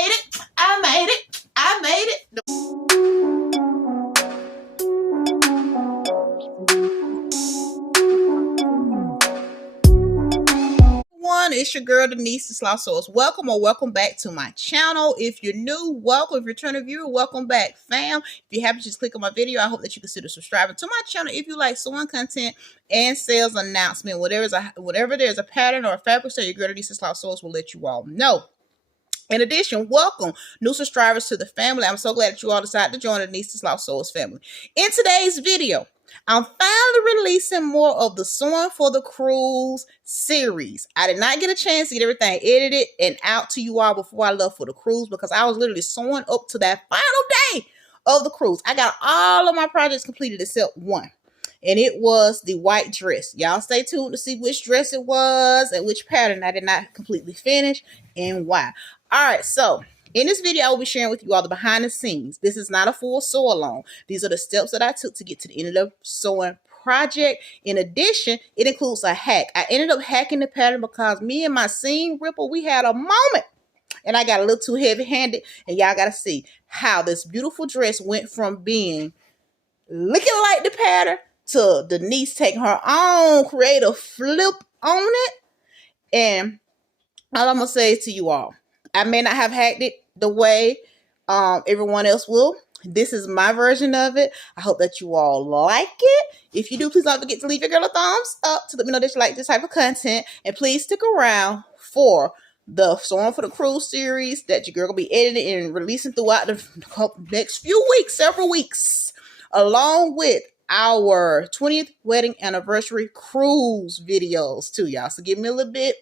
made it. I made it. I made it. It's your girl Denise the Sloth Souls. Welcome or welcome back to my channel. If you're new, welcome. If you're a returning viewer, welcome back, fam. If you happen to just click on my video, I hope that you consider subscribing to my channel if you like sewing content and sales announcement. Whatever there's a pattern or a fabric sale, your girl Denise the Sloth Souls will let you all know. In addition, welcome new subscribers to the family. I'm so glad that you all decided to join the Denise the Sloth Souls family. In today's video, I'm finally releasing more of the Sewing for the Cruise series. I did not get a chance to get everything edited and out to you all before I left for the cruise because I was literally sewing up to that final day of the cruise. I got all of my projects completed except one, and it was the white dress. Y'all stay tuned to see which dress it was and which pattern I did not completely finish and why. All right, so in this video, I will be sharing with you all the behind the scenes. This is not a full sew along. These are the steps that I took to get to the end of the sewing project. In addition, it includes a hack. I ended up hacking the pattern because me and my seam ripper, we had a moment. And I got a little too heavy-handed. And y'all got to see how this beautiful dress went from being looking like the pattern to Denise taking her own creative flip on it. And all I'm going to say is to you all, I may not have hacked it the way everyone else will. This is my version of it. I hope that you all like it. If you do, please don't forget to leave your girl a thumbs up to let me know that you like this type of content. And please stick around for the Sewing for the Cruise series that your girl will be editing and releasing throughout the next few weeks, several weeks, along with our 20th wedding anniversary cruise videos too, y'all. So give me a little bit.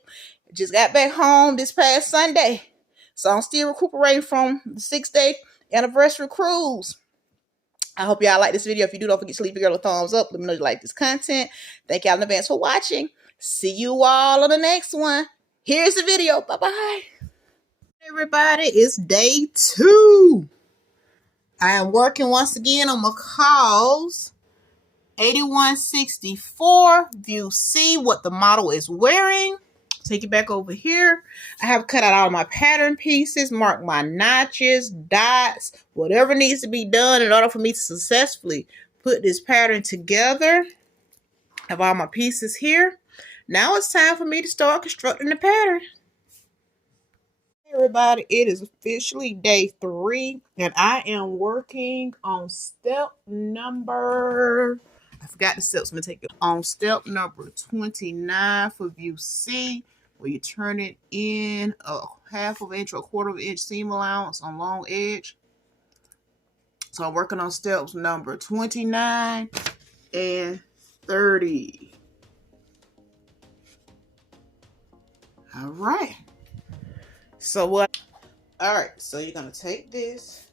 Just got back home this past Sunday. So I'm still recuperating from the 6-day anniversary cruise. I hope y'all like this video. If you do, don't forget to leave your girl a thumbs up. Let me know you like this content. Thank y'all in advance for watching. See you all on the next one. Here's the video. Bye-bye. Everybody, it's day 2. I am working once again on McCalls 8164. View C, what the model is wearing. Take it back over here. I have cut out all my pattern pieces, marked my notches, dots, whatever needs to be done in order for me to successfully put this pattern together. I have all my pieces here. Now it's time for me to start constructing the pattern. Hey everybody, it is officially day 3, and I am working on step number, I forgot the steps I'm going to take it on step number 29 for view C, where you turn it in a 1/2 inch or 1/4 inch seam allowance on long edge. So I'm working on steps number 29 and 30. All right. So all right, so you're going to take this.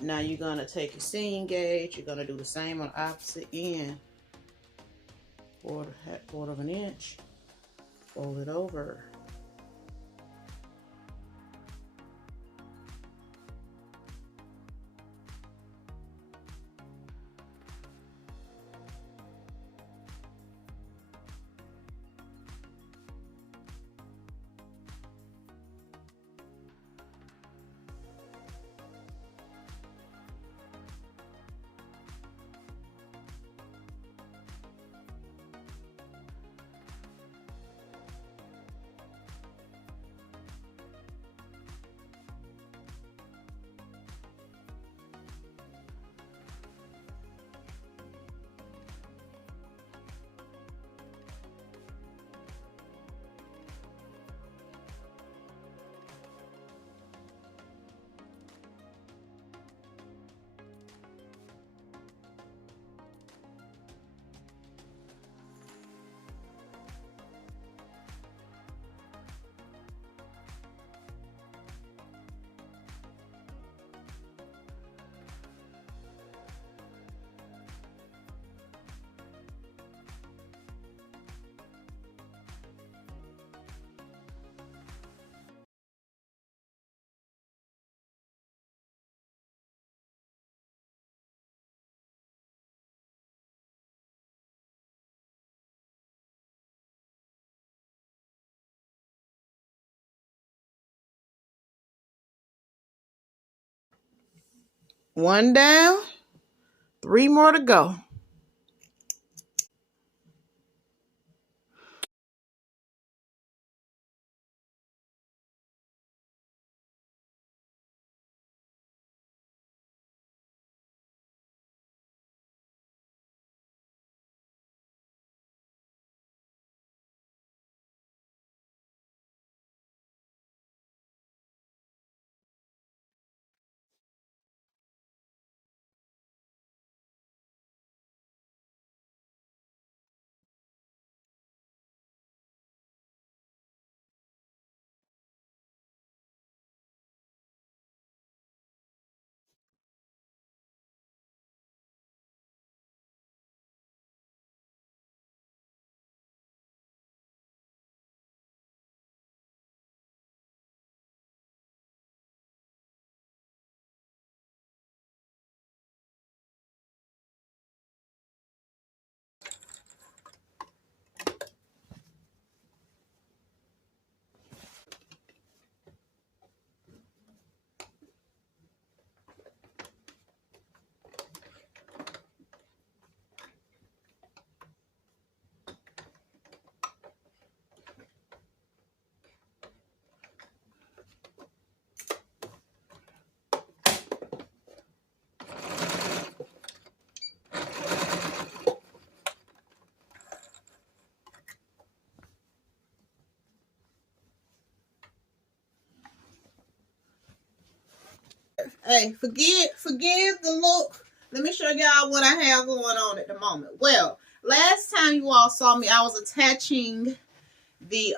Now you're going to take your seam gauge. You're going to do the same on the opposite end. 1/4 inch. Fold it over. One down, 3 more to go. Hey, forgive the look. Let me show y'all what I have going on at the moment. Well, last time you all saw me, I was attaching the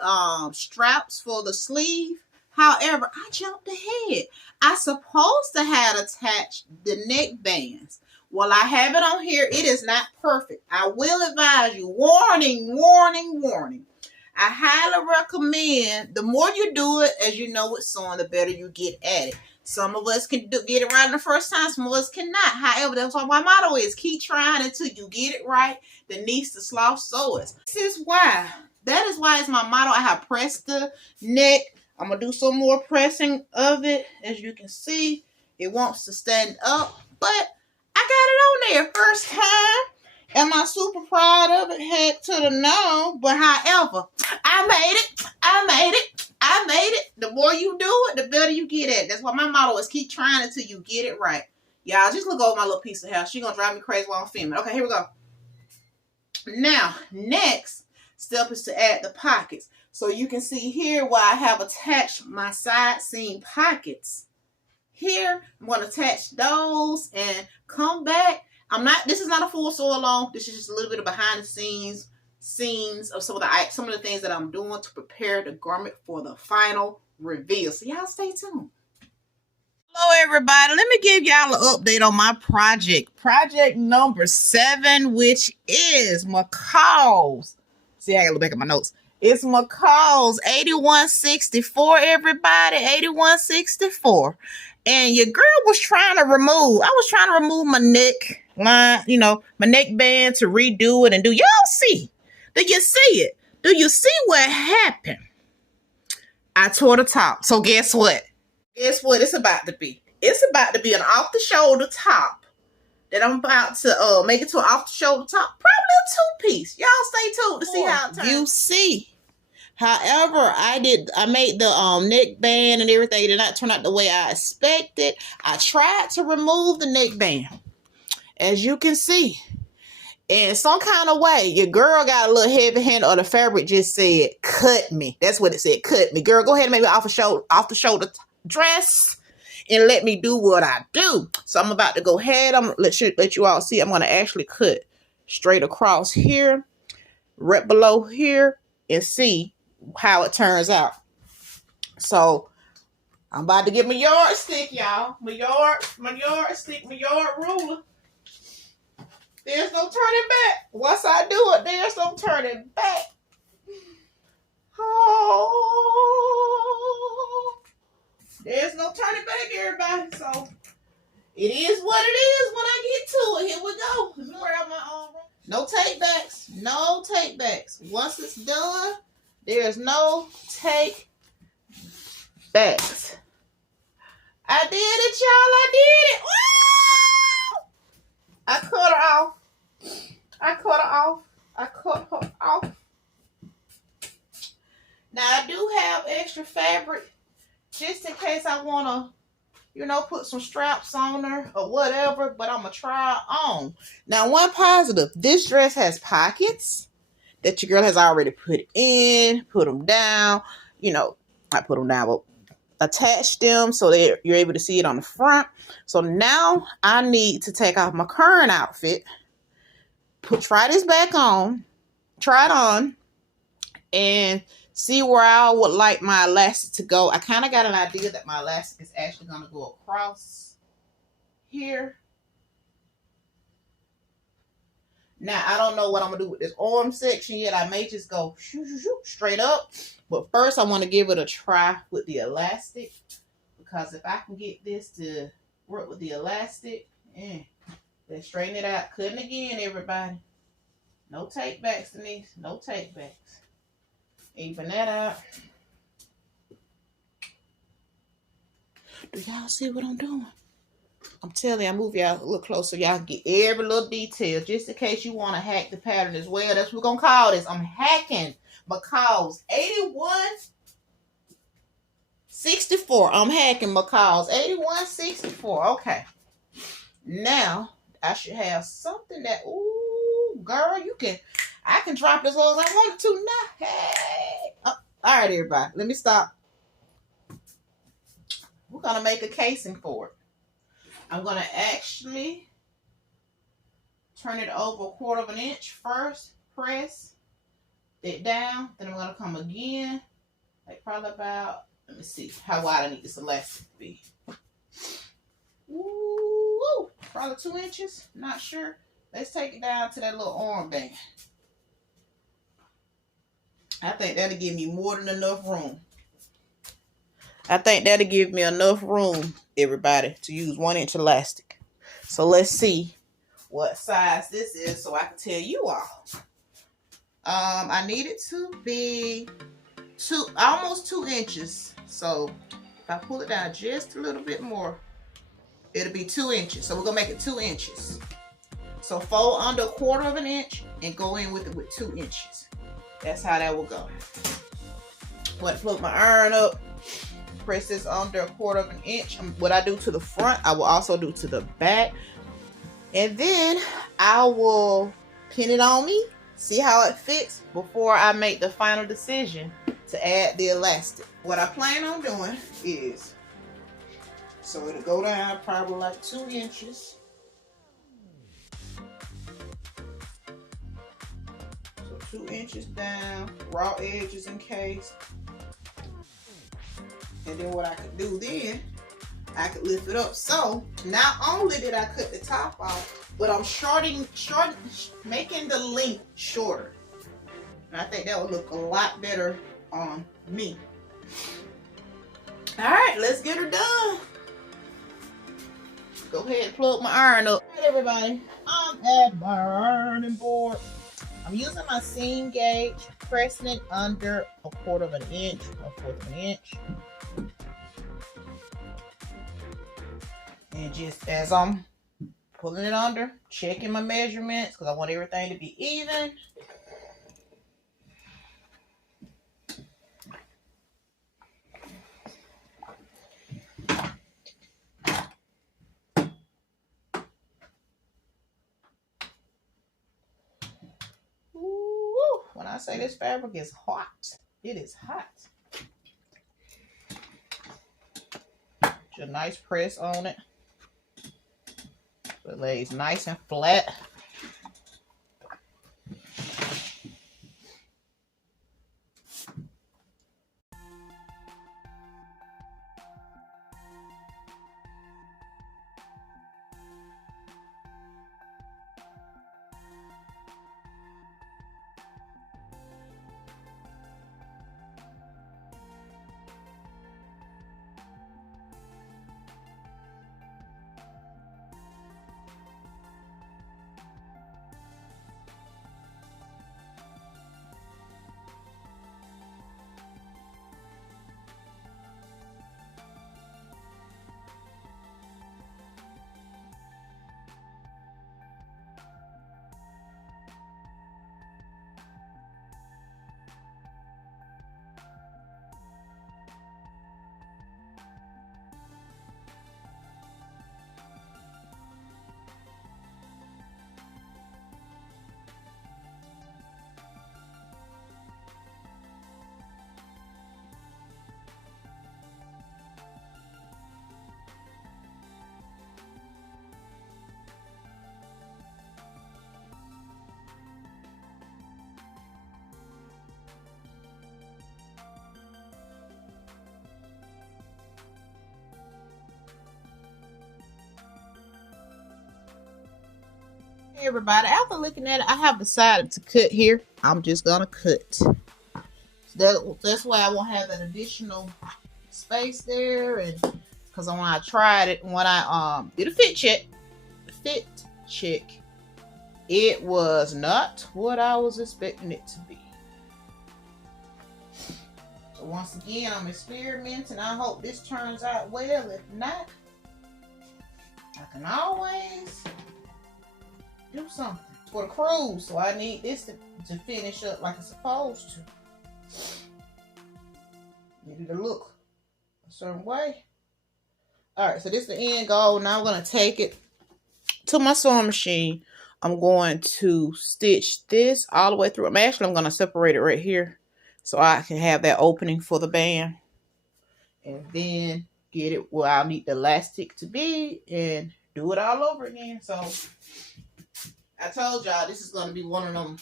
straps for the sleeve. However, I jumped ahead. I supposed to have attached the neck bands. Well, I have it on here. It is not perfect. I will advise you. Warning, warning, warning. I highly recommend, the more you do it, as you know with sewing, the better you get at it. Some of us can get it right the first time. Some of us cannot. However, that's what my motto is. Keep trying until you get it right. The niece to sloth sewers. This is why. That is why it's my motto. I have pressed the neck. I'm going to do some more pressing of it. As you can see, it wants to stand up. But I got it on there first time. Am I super proud of it? Heck to the no. But however, I made it. I made it. I made it. The more you do it, the better you get at it. That's why my motto is keep trying until you get it right. Y'all, just look over my little piece of hair. She's going to drive me crazy while I'm filming. Okay, here we go. Now, next step is to add the pockets. So you can see here where I have attached my side seam pockets. Here, I'm going to attach those and come back. This is not a full sew along. This is just a little bit of behind the scenes of some of the things that I'm doing to prepare the garment for the final reveal. So y'all stay tuned. Hello everybody, let me give y'all an update on my project number 7, which is McCalls. See, I gotta look back at my notes. It's McCalls 8164, everybody. 8164. And your girl was trying to remove my neck line, my neck band to redo it and y'all see? Do you see it? Do you see what happened? I tore the top. So guess what? Guess what it's about to be? It's about to be an off-the-shoulder top that I'm about to make it to an off-the-shoulder top. Probably a 2-piece. Y'all stay tuned to see how it turns. You see. However, I made the neck band and everything. It did not turn out the way I expected. I tried to remove the neck band. As you can see. In some kind of way, your girl got a little heavy hand, or the fabric just said, cut me. That's what it said, cut me. Girl, go ahead and make me off the shoulder dress and let me do what I do. So I'm about to go ahead. I'm gonna let you all see. I'm going to actually cut straight across here, right below here, and see how it turns out. So I'm about to get my yardstick, y'all. My yardstick, my yard ruler. There's no turning back. Once I do it, there's no turning back. Oh, there's no turning back, everybody. So it is what it is when I get to it. Here we go. Let me grab my arm. No take backs. No take backs. Once it's done, there's no take backs. I did it, y'all. I did it. Woo! case I want to, you know, put some straps on her or whatever, but I'm going to try it on. Now, one positive, this dress has pockets that your girl has already put in, put them down, you know, I put them down, but attach them so that you're able to see it on the front. So now I need to take off my current outfit, try this back on, try it on, and see where I would like my elastic to go. I kind of got an idea that my elastic is actually going to go across here. Now, I don't know what I'm going to do with this arm section yet. I may just go straight up. But first, I want to give it a try with the elastic. Because if I can get this to work with the elastic, let's straighten it out. Cutting again, everybody. No take backs, Denise. No take backs. Even that out. Do y'all see what I'm doing? I'm telling you, I move y'all a little closer. Y'all can get every little detail. Just in case you want to hack the pattern as well. That's what we're going to call this. I'm hacking McCalls 8164. I'm hacking McCalls 8164. Okay. Now, I should have something that, ooh, girl, I can drop as low as I want to now. Hey. All right, everybody. Let me stop. We're going to make a casing for it. I'm going to actually turn it over 1/4 of an inch first. Press it down. Then I'm going to come again. Like probably about, let me see how wide I need this elastic to be. Ooh, probably 2 inches. Not sure. Let's take it down to that little armband. I think that'll give me more than enough room. I think that'll give me enough room, everybody, to use 1 inch elastic. So let's see what size this is so I can tell you all. I need it to be almost 2 inches. So if I pull it down just a little bit more, it'll be 2 inches. So we're gonna make it 2 inches. So fold under 1/4 of an inch and go in with it with 2 inches. That's how that will go. I'm going to plug my iron up. Press this under 1/4 of an inch. What I do to the front, I will also do to the back. And then I will pin it on me, see how it fits before I make the final decision to add the elastic. What I plan on doing is, so it'll go down probably like 2 inches. So 2 inches down, raw edges in case. And then what I could do then, I could lift it up. So not only did I cut the top off, but I'm making the length shorter. And I think that would look a lot better on me. All right, let's get her done. Go ahead and plug my iron up. All right, everybody, I'm at my ironing board. I'm using my seam gauge, pressing it under 1/4 of an inch, 1/4 of an inch. And just as I'm pulling it under, checking my measurements because I want everything to be even. Ooh, when I say this fabric is hot, it is hot. Just a nice press on it. So it lays nice and flat. Hey everybody, after looking at it, I have decided to cut here. I'm just gonna cut. That's why I won't have that additional space there, and because when I tried it, when I did a fit check, it was not what I was expecting it to be. So once again, I'm experimenting. I hope this turns out well. If not, I can always do something for the cruise. So I need this to finish up like it's supposed to. Need it to look a certain way. Alright, so this is the end goal. Now I'm going to take it to my sewing machine. I'm going to stitch this all the way through. I'm going to separate it right here so I can have that opening for the band. And then get it where I need the elastic to be and do it all over again. So I told y'all this is going to be one of them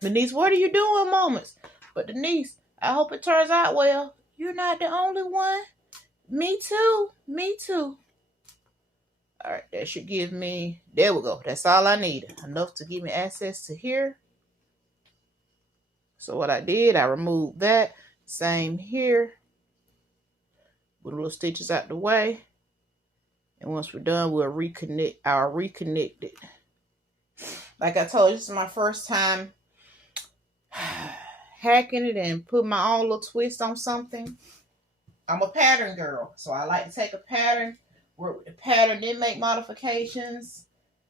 Denise, what are you doing moments. But Denise, I hope it turns out well. You're not the only one. Me too. Me too. All right, that should give me, there we go. That's all I needed. Enough to give me access to here. So what I did, I removed that. Same here. Put the little stitches out the way. And once we're done, we'll reconnect. I'll reconnect it. Like I told you, this is my first time hacking it and put my own little twist on something. I'm a pattern girl, so I like to take a pattern, work with the pattern, then make modifications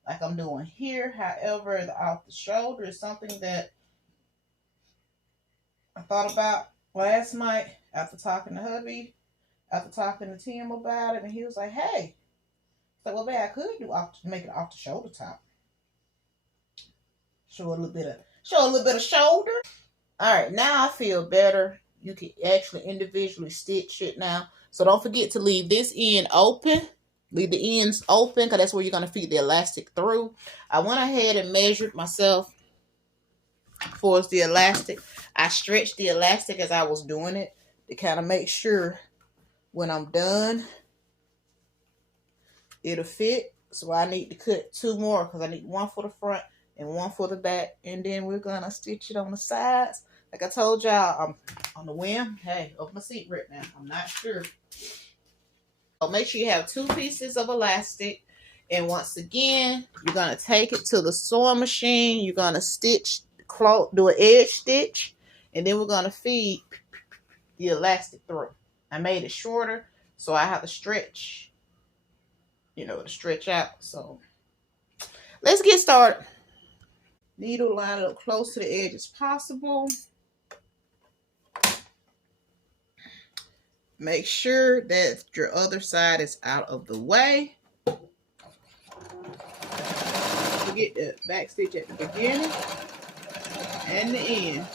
like I'm doing here. However, the off the shoulder is something that I thought about last night after talking to hubby, after talking to Tim about it, and he was like, hey, so well, babe, I could make it off the shoulder top. Show a little bit of shoulder. All right, now I feel better. You can actually individually stitch it now. So don't forget to leave this end open. Leave the ends open because that's where you're going to feed the elastic through. I went ahead and measured myself for the elastic. I stretched the elastic as I was doing it to kind of make sure when I'm done, it'll fit. So I need to cut 2 more because I need one for the front and one for the back. And then we're going to stitch it on the sides. Like I told y'all, I'm on the whim. Hey, off my seat right now. I'm not sure. So make sure you have 2 pieces of elastic. And once again, you're going to take it to the sewing machine. You're going to stitch, do an edge stitch. And then we're going to feed the elastic through. I made it shorter, so I have to stretch, to stretch out. So let's get started. Needle line up close to the edge as possible. Make sure that your other side is out of the way. Forget the back stitch at the beginning and the end.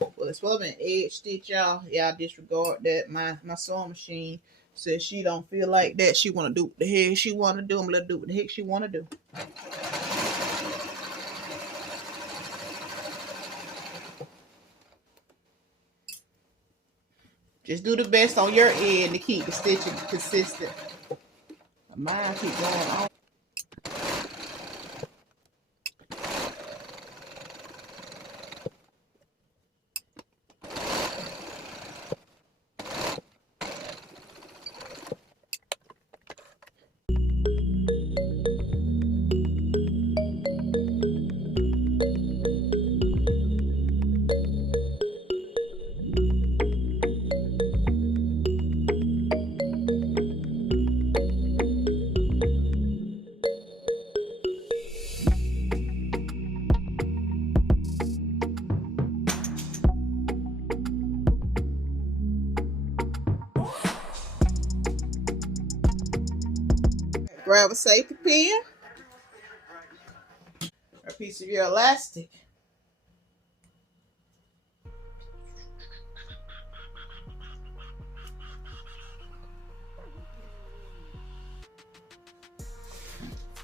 Well, it's supposed to be an edge stitch, y'all. Y'all disregard that. My sewing machine says she don't feel like that. She want to do what the heck she want to do. I'm going to let her do what the heck she want to do. Just do the best on your end to keep the stitching consistent. Mine keep going on. Grab a safety pin, a piece of your elastic.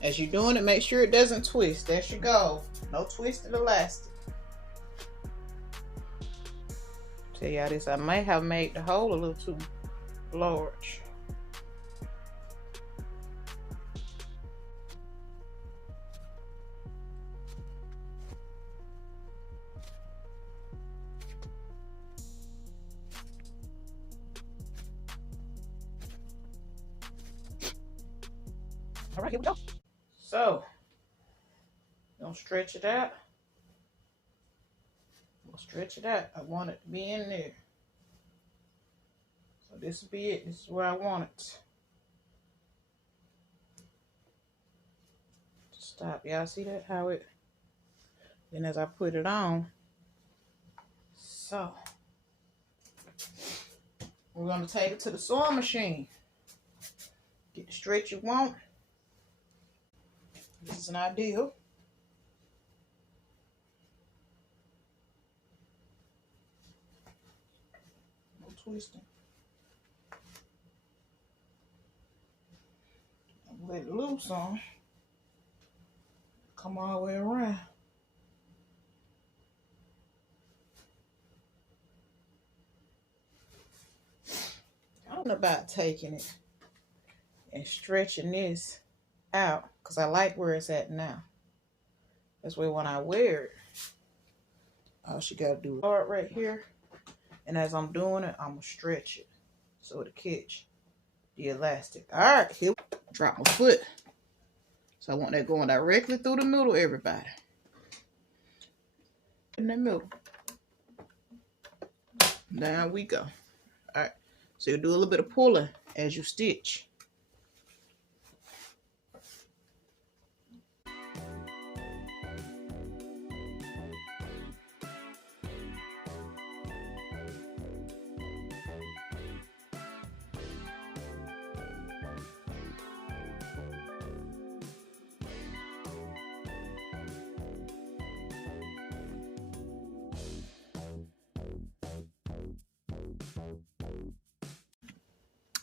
As you're doing it, make sure it doesn't twist. There you go. No twisted elastic. Tell y'all this, I may have made the hole a little too large. right, here we go. So, don't stretch it out. We'll stretch it out. I want it to be in there. So this will be it. This is where I want it. Stop. Y'all see that? How it... Then as I put it on, so we're going to take it to the sewing machine. Get the stretch you want. This is an ideal. No twisting. Let it loose on. Come all the way around. I don't know about taking it and stretching this out because I like where it's at now. That's why when I wear it, all she got to do is start right here. And as I'm doing it, I'm going to stretch it so it'll catch the elastic. All right, here, drop my foot. So I want that going directly through the middle, everybody. In the middle. Down we go. All right, so you do a little bit of pulling as you stitch.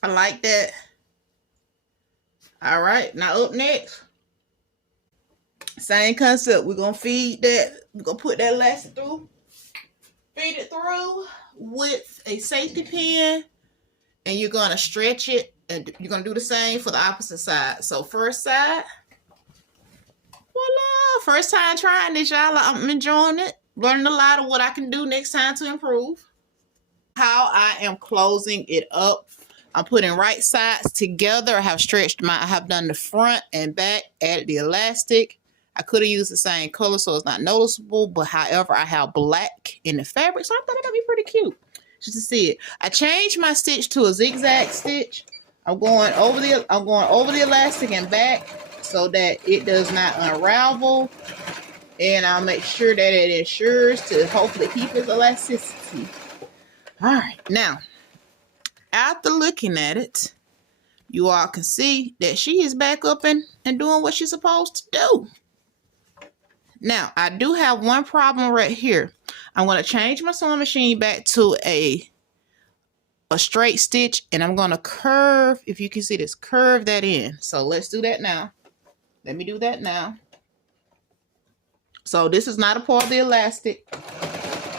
I like that. All right, now up next, same concept. We're gonna feed that. We're gonna put that elastic through. Feed it through with a safety pin, and you're gonna stretch it, and you're gonna do the same for the opposite side. So first side, voila! First time trying this, y'all. I'm enjoying it. Learning a lot of what I can do next time to improve. How I am closing it up. I'm putting right sides together. I have done the front and back, added the elastic. I could have used the same color so it's not noticeable, but however, I have black in the fabric, so I thought it would be pretty cute just to see it. I changed my stitch to a zigzag stitch. I'm going over the elastic and back so that it does not unravel, and I'll make sure that it ensures to hopefully keep its elasticity. All right, now. After looking at it, you all can see that she is back up and doing what she's supposed to do. Now, I do have one problem right here. I'm going to change my sewing machine back to a straight stitch, and I'm going to curve, if you can see this, curve that in. So let's do that now. Let me do that now. So this is not a part of the elastic.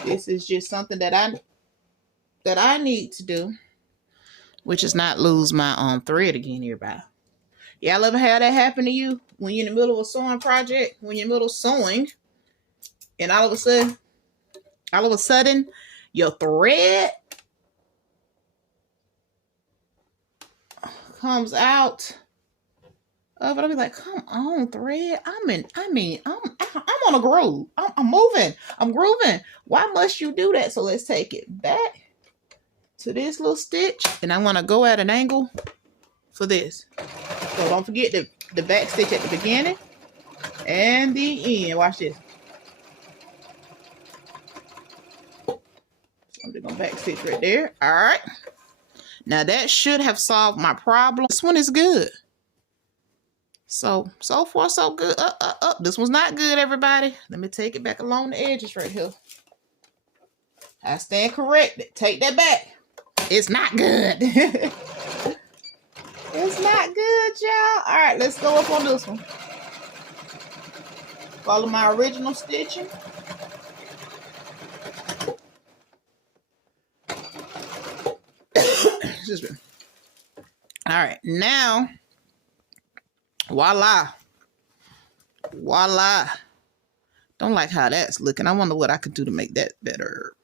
This is just something that I need to do. Which is not lose my thread again, everybody. Y'all ever had that happen to you when you're in the middle of a sewing project, when you're in the middle of sewing, and all of a sudden, your thread comes out of it. I'll be like, come on, thread. I'm on a groove. I'm moving. I'm grooving. Why must you do that? So let's take it back to this little stitch, and I want to go at an angle for this. So don't forget the back stitch at the beginning and the end. Watch this. So I'm just gonna back stitch right there. All right. Now that should have solved my problem. This one is good. So far so good. This one's not good, everybody. Let me take it back along the edges right here. I stand corrected. Take that back. It's not good. It's not good, y'all. All right, let's go up on this one. Follow my original stitching. Excuse me. All right, now, voila. Voila. Don't like how that's looking. I wonder what I could do to make that better.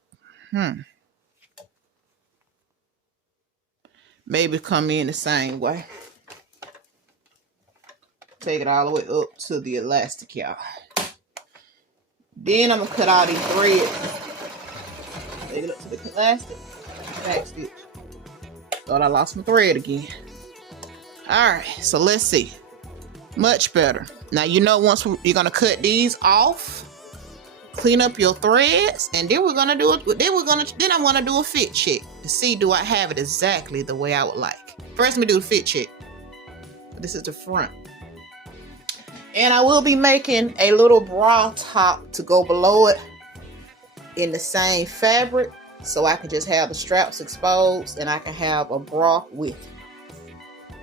Maybe come in the same way. take it all the way up to the elastic, y'all. Then I'm gonna cut all these threads. Take it up to the elastic. Back stitch. Thought I lost my thread again. Alright, so let's see. Much better. Now you know once you're gonna cut these off, clean up your threads, and then we're gonna do it. Then I want to do a fit check to see do I have it exactly the way I would like. First, let me do the fit check. This is the front, and I will be making a little bra top to go below it in the same fabric, so I can just have the straps exposed and I can have a bra with it.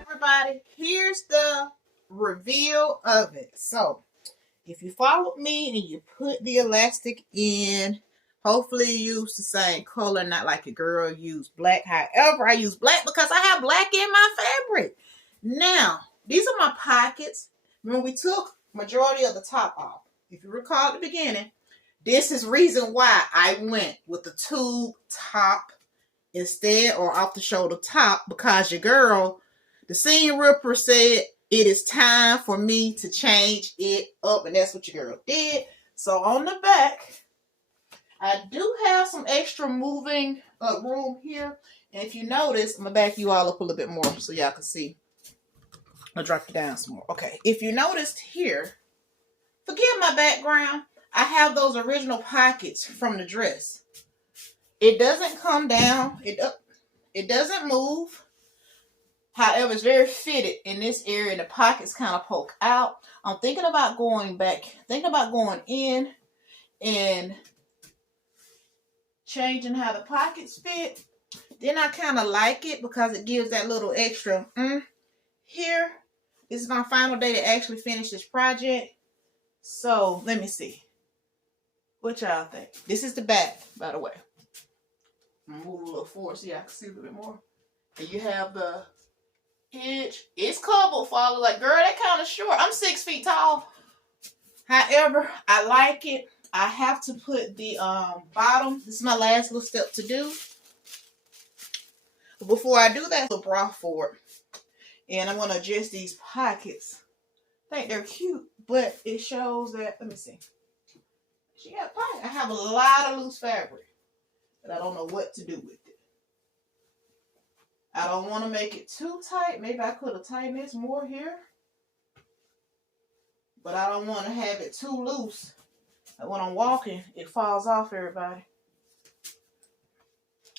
Everybody, here's the reveal of it. So if you followed me and you put the elastic in, hopefully you use the same color, not like a girl used black. However, I use black because I have black in my fabric. Now, these are my pockets. When we took majority of the top off, if you recall at the beginning, this is reason why I went with the tube top instead, or off the shoulder top, because your girl, the seam ripper, said it is time for me to change it up, and that's what your girl did. So on the back, I do have some extra moving room here, and if you notice, I'm gonna back you all up a little bit more so y'all can see. I'll drop it down some more. Okay, if you noticed here, forgive my background, I have those original pockets from the dress. It doesn't come down, it doesn't move. However, it's very fitted in this area, and the pockets kind of poke out. I'm thinking about going back, going in and changing how the pockets fit. Then I kind of like it because it gives that little extra here. This is my final day to actually finish this project. So let me see. What y'all think? This is the back, by the way. I'm gonna move a little forward so y'all can see a little bit more. And you have the edge. It's covered, follow. Like, girl, that kind of short. I'm 6 feet tall. However, I like it. I have to put the bottom. This is my last little step to do. But before I do that, a bra for it. And I'm going to adjust these pockets. I think they're cute, but it shows that, let me see. She got a pocket. I have a lot of loose fabric, but I don't know what to do with it. I don't want to make it too tight. Maybe I could have tightened this more here. But I don't want to have it too loose. And when I'm walking, it falls off, everybody.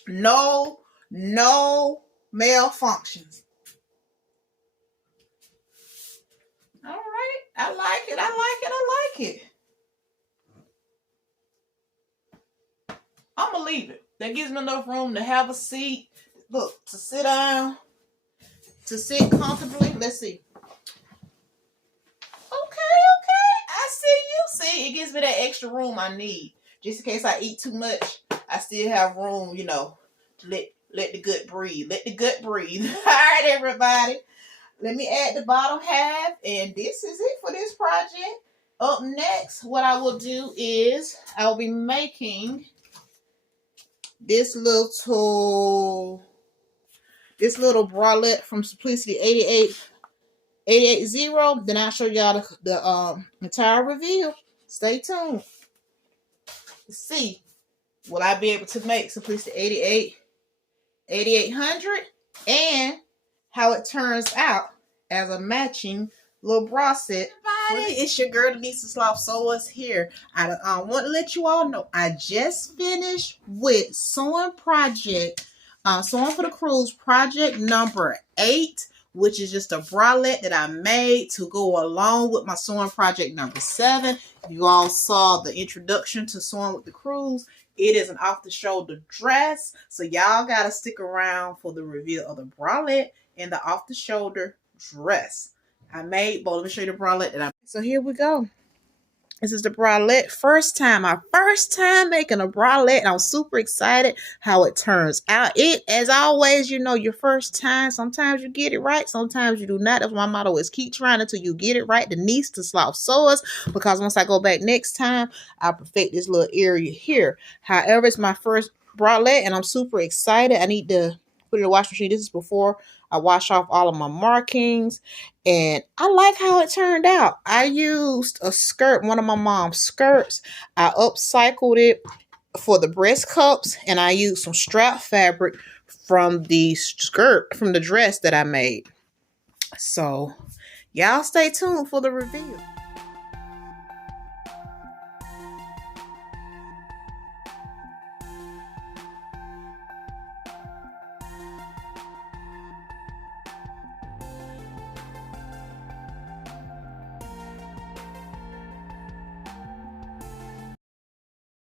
No malfunctions. All right. I like it. I like it. I like it. I'm going to leave it. That gives me enough room to have a seat. Look, to sit down. To sit comfortably. Let's see. Okay. I see you. See, it gives me that extra room I need. Just in case I eat too much, I still have room, you know, to let the gut breathe. Let the gut breathe. All right, everybody. Let me add the bottom half, and this is it for this project. Up next, what I will do is I will be making this little bralette from Simplicity 880. Then I'll show y'all the entire reveal. Stay tuned. Let's see, will I be able to make Simplicity 8800 and how it turns out as a matching little bra set. Everybody, it's your girl Denise the Sloth Sewers here. I want to let you all know I just finished with Sewing for the Cruise project number 8, which is just a bralette that I made to go along with my sewing project number 7. You all saw the introduction to Sewing with the Cruise. It is an off-the-shoulder dress, so y'all gotta stick around for the reveal of the bralette and the off-the-shoulder dress. I made both. Let me show you the bralette that I made. So here we go. This is the bralette. My first time making a bralette, and I'm super excited how it turns out. It, as always, you know, your first time, sometimes you get it right, sometimes you do not. That's my motto is keep trying until you get it right. Denise the Sloth Sewers, because once I go back next time, I'll perfect this little area here. However, it's my first bralette, and I'm super excited. I need to put it in the washing machine. This is before I wash off all of my markings. And I like how it turned out. I used a skirt, one of my mom's skirts. I upcycled it for the breast cups, and I used some strap fabric from the skirt, from the dress that I made. So y'all stay tuned for the reveal.